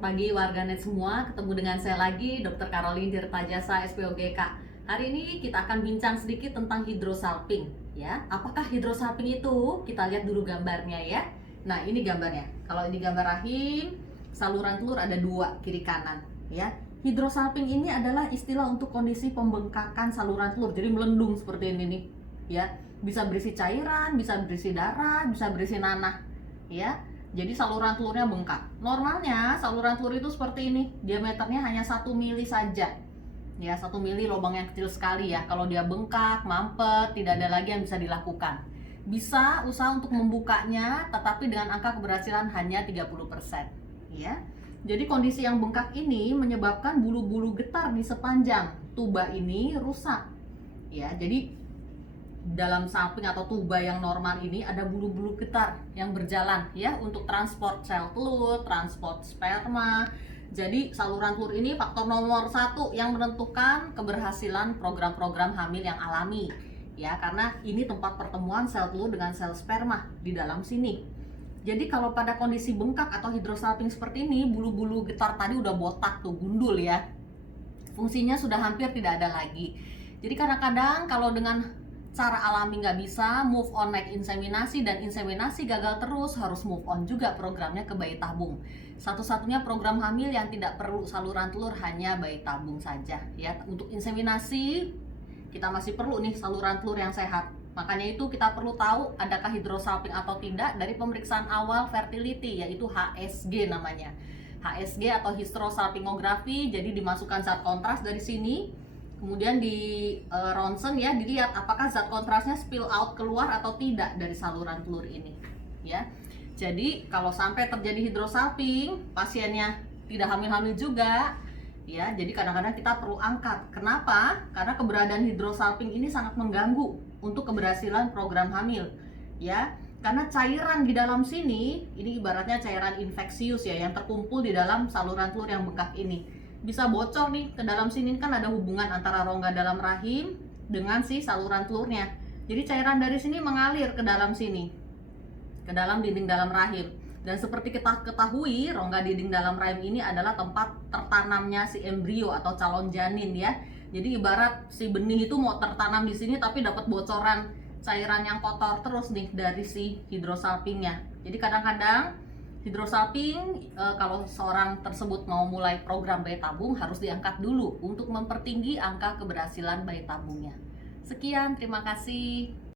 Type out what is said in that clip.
Selamat pagi warganet semua, ketemu dengan saya lagi Dr. Caroline Tirtajasa SPOGK. Hari ini kita akan bincang sedikit tentang hidrosalping ya. Apakah hidrosalping itu? Kita lihat dulu gambarnya ya. Nah, ini gambarnya. Kalau ini gambar rahim, saluran telur ada dua kiri kanan ya. Hidrosalping ini adalah istilah untuk kondisi pembengkakan saluran telur. Jadi melendung seperti ini nih ya. Bisa berisi cairan, bisa berisi darah, bisa berisi nanah ya. Jadi saluran telurnya bengkak. Normalnya saluran telur itu seperti ini, diameternya hanya 1 mili saja. Ya, 1 mili lubang yang kecil sekali ya. Kalau dia bengkak, mampet, tidak ada lagi yang bisa dilakukan. Bisa usaha untuk membukanya, tetapi dengan angka keberhasilan hanya 30%. Ya. Jadi kondisi yang bengkak ini menyebabkan bulu-bulu getar di sepanjang tuba ini rusak. Ya, jadi dalam salping atau tuba yang normal ini ada bulu-bulu getar yang berjalan ya untuk transport sel telur, transport sperma. Jadi saluran telur ini faktor nomor 1 yang menentukan keberhasilan program-program hamil yang alami ya, karena ini tempat pertemuan sel telur dengan sel sperma di dalam sini. Jadi kalau pada kondisi bengkak atau hidrosalping seperti ini, bulu-bulu getar tadi udah botak tuh, gundul ya, fungsinya sudah hampir tidak ada lagi. Jadi kadang-kadang kalau dengan cara alami nggak bisa, move on naik inseminasi, dan inseminasi gagal terus, harus move on juga programnya ke bayi tabung. Satu-satunya program hamil yang tidak perlu saluran telur hanya bayi tabung saja ya. Untuk inseminasi kita masih perlu nih saluran telur yang sehat. Makanya itu kita perlu tahu adakah hidrosalping atau tidak dari pemeriksaan awal fertility, yaitu HSG namanya. HSG atau hysterosalpingografi. Jadi dimasukkan zat kontras dari sini, kemudian di ronsen ya, dilihat apakah zat kontrasnya spill out keluar atau tidak dari saluran telur ini ya. Jadi kalau sampai terjadi hidrosalping, pasiennya tidak hamil-hamil juga ya, jadi kadang-kadang kita perlu angkat. Kenapa? Karena keberadaan hidrosalping ini sangat mengganggu untuk keberhasilan program hamil ya. Karena cairan di dalam sini, ini ibaratnya cairan infeksius ya, yang terkumpul di dalam saluran telur yang bengkak ini bisa bocor nih ke dalam sini. Kan ada hubungan antara rongga dalam rahim dengan si saluran telurnya. Jadi cairan dari sini mengalir ke dalam sini, ke dalam dinding dalam rahim. Dan seperti kita ketahui, rongga dinding dalam rahim ini adalah tempat tertanamnya si embrio atau calon janin ya. Jadi ibarat si benih itu mau tertanam di sini, tapi dapat bocoran cairan yang kotor terus nih dari si hidrosalpingnya. Jadi kadang-kadang hidrosalping kalau seorang tersebut mau mulai program bayi tabung harus diangkat dulu untuk mempertinggi angka keberhasilan bayi tabungnya. Sekian, terima kasih.